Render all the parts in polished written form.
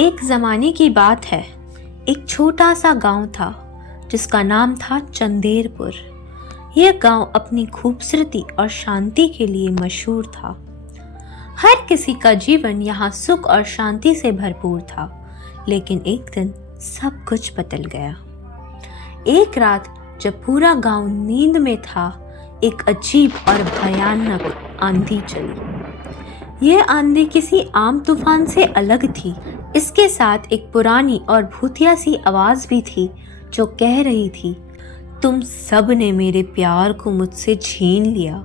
एक ज़माने की बात है। एक छोटा सा गांव था जिसका नाम था चंदेरपुर। यह गांव अपनी खूबसूरती और शांति के लिए मशहूर था। हर किसी का जीवन यहाँ सुख और शांति से भरपूर था। लेकिन एक दिन सब कुछ बदल गया। एक रात जब पूरा गांव नींद में था, एक अजीब और भयानक आंधी चली। यह आंधी किसी आम तूफान से अलग थी। इसके साथ एक पुरानी और भूतिया सी आवाज भी थी जो कह रही थी, तुम सब ने मेरे प्यार को मुझसे छीन लिया।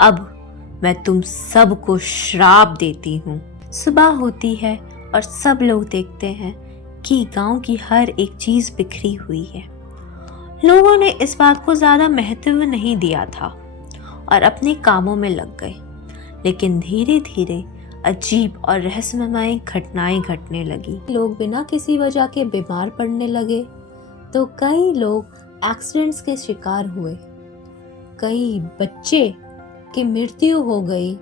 अब मैं तुम सब को श्राप देती हूँ। सुबह होती है और सब लोग देखते हैं कि गांव की हर एक चीज बिखरी हुई है। लोगों ने इस बात को ज्यादा महत्व नहीं दिया था और अपने कामों में लग गए। लेकिन धीरे धीरे अजीब और रहस्यमय घटनाएं घटने लगी। लोग बिना किसी वजह के बीमार पड़ने लगे, तो कई लोग एक्सीडेंट्स के शिकार हुए, कई बच्चे की मृत्यु हो गई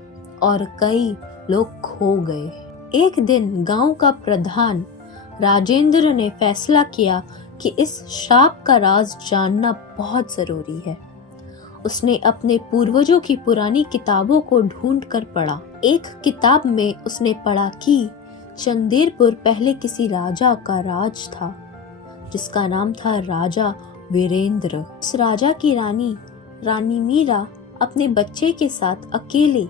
और कई लोग खो गए। एक दिन गांव का प्रधान राजेंद्र ने फैसला किया कि इस श्राप का राज जानना बहुत जरूरी है। उसने अपने पूर्वजों की पुरानी किताबों को ढूंढकर पढ़ा। एक किताब में उसने पढ़ा कि चंदेरपुर पहले किसी राजा का राज था जिसका नाम था राजा वीरेंद्र। उस राजा की रानी मीरा अपने बच्चे के साथ अकेले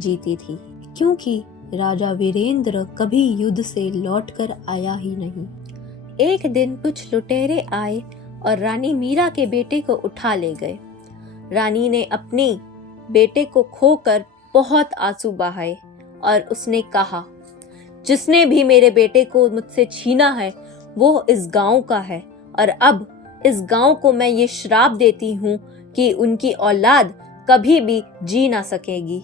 जीती थी, क्योंकि राजा वीरेंद्र कभी युद्ध से लौटकर आया ही नहीं। एक दिन कुछ लुटेरे आए और रानी मीरा के बेटे को उठा ले गए। रानी ने अपने बेटे को खोकर बहुत आंसू बहाए और उसने कहा, जिसने भी मेरे बेटे को मुझसे छीना है वो इस गांव का है, और अब इस गांव को मैं ये श्राप देती हूँ कि उनकी औलाद कभी भी जी ना सकेगी।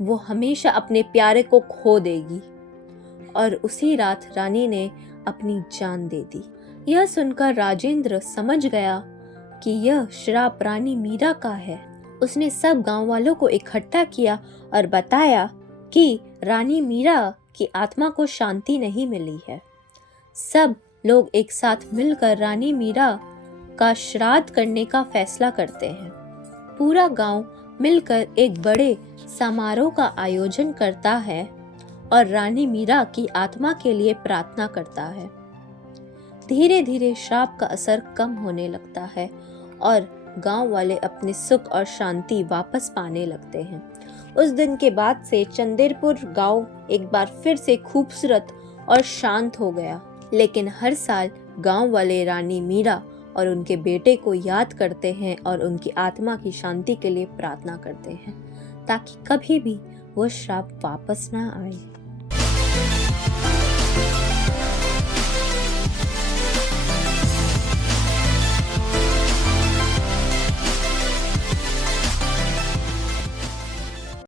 वो हमेशा अपने प्यारे को खो देगी। और उसी रात रानी ने अपनी जान दे दी। यह सुनकर राजेंद्र समझ गया कि यह श्राप रानी मीरा का है। उसने सब गांव वालों को इकट्ठा किया और बताया कि रानी मीरा की आत्मा को शांति नहीं मिली है। सब लोग एक साथ मिलकर रानी मीरा का श्राद्ध करने का फैसला करते हैं। पूरा गांव मिलकर एक बड़े समारोह का आयोजन करता है और रानी मीरा की आत्मा के लिए प्रार्थना करता है। धीरे धीरे श्राप का असर कम होने लगता है और गांव वाले अपने सुख और शांति वापस पाने लगते हैं। उस दिन के बाद से चंदेरपुर गांव एक बार फिर से खूबसूरत और शांत हो गया। लेकिन हर साल गांव वाले रानी मीरा और उनके बेटे को याद करते हैं और उनकी आत्मा की शांति के लिए प्रार्थना करते हैं, ताकि कभी भी वो श्राप वापस ना आए।